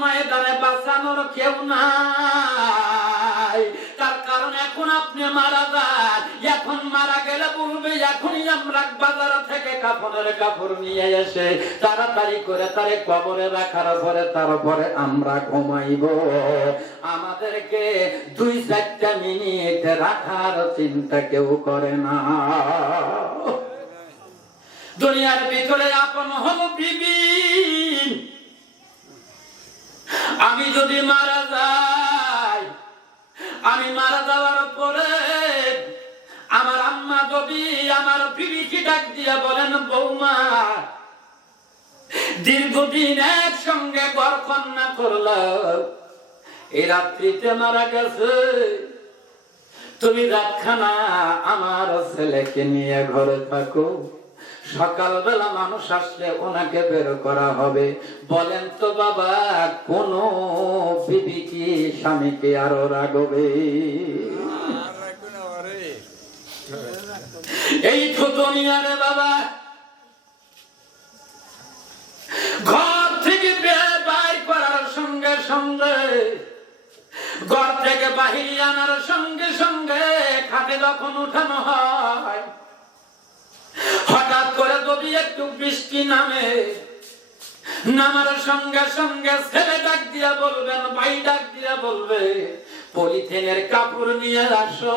ময়দানে বাঁচানোর কেউ নাই। তার কারণ এখন আপনি মারা যান। এখন মারা গেলে বলবে, এখনই আমরা বাজার থেকে কাপড়ের কাপড় নিয়ে এসে তাড়াতাড়ি করে তারে কবরে রাখার পরে তারপরে আমরা ঘুমাইব। আমাদেরকে দুই চারটা মিনিট রাখার চিন্তা কেউ করে না। দুনিয়ার ভিতরে আপন হল বিবি। আমার বিবিকে ডাক দিয়া বলেন, বৌমা, দীর্ঘদিন একসঙ্গে ঘর কন্যা করলাম। এই রাত্রিতে মারা গেছে। তুমি রাতখানা আমার ছেলেকে নিয়ে ঘরে থাকো। সকালবেলা মানুষ আসলে ওনাকে বের করা হবে। বলেন তো বাবা, কোন বিবি কি স্বামীকে আরও রাগবে? এই তো দুনিয়ারে বাবা। ঘর থেকে বাইর করার সঙ্গে সঙ্গে, ঘর থেকে বাহির আনার সঙ্গে সঙ্গে খাটে যখন উঠানো হয়, হঠাৎ করে যদি একটু বৃষ্টি নামে, নামার সঙ্গে সঙ্গে ছেলে ডাক দিয়া বলবেন, ভাই ডাক দিয়া বলবে, পলিথিনের কাপড় নিয়ে আসো।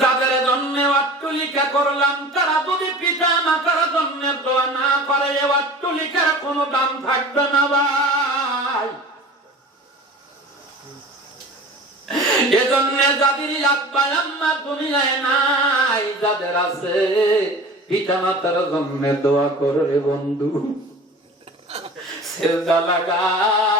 যাদের জন্য অট্টলিকা করলাম, তারা যদি পিতা মাতার জন্য দোয়া না করে অট্টলিকার কোনো দাম থাকবে না ভাই। এজন্য যাদের আব্বা আম্মা দুনিয়ায় নাই, যাদের আছে, পিতা মাতার জন্য দোয়া করলে বন্ধু লাগাও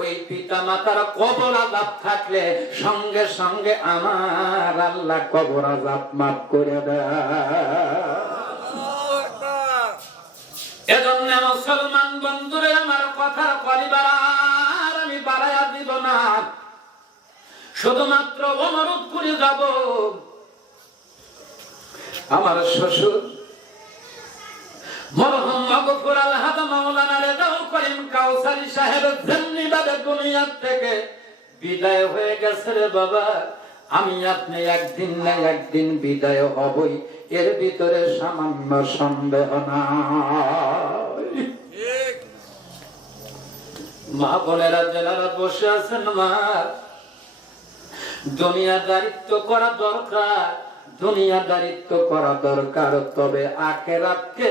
ওই পিতা মাতার কবর আজাব থাকলে সঙ্গে সঙ্গে আমার আল্লাহ কবর আজাব মাফ করে দেয়। এজন্য মুসলমান বন্ধুরে, আমার কথার পরিবার আমি বাড়াইয়া দিব না। শুধুমাত্র অনুরোধ করে যাব। আমার শ্বশুর মরহম মগফুর আল হাদা মাওলানা করিম কাউসারি সাহেব দুনিয়ার থেকে। বিদায় হয়ে গেছে রে বাবা। আমি আপনি একদিন না একদিন বিদায় হবই। এর ভিতরে সামান্য সন্দেহ নাই। মা বোনেরা যারা বসে আছেন মা। দুনিয়া দারিত্ব করা দরকার। দুনিয়া দারিত্ব করা দরকার। তবে আখেরাতকে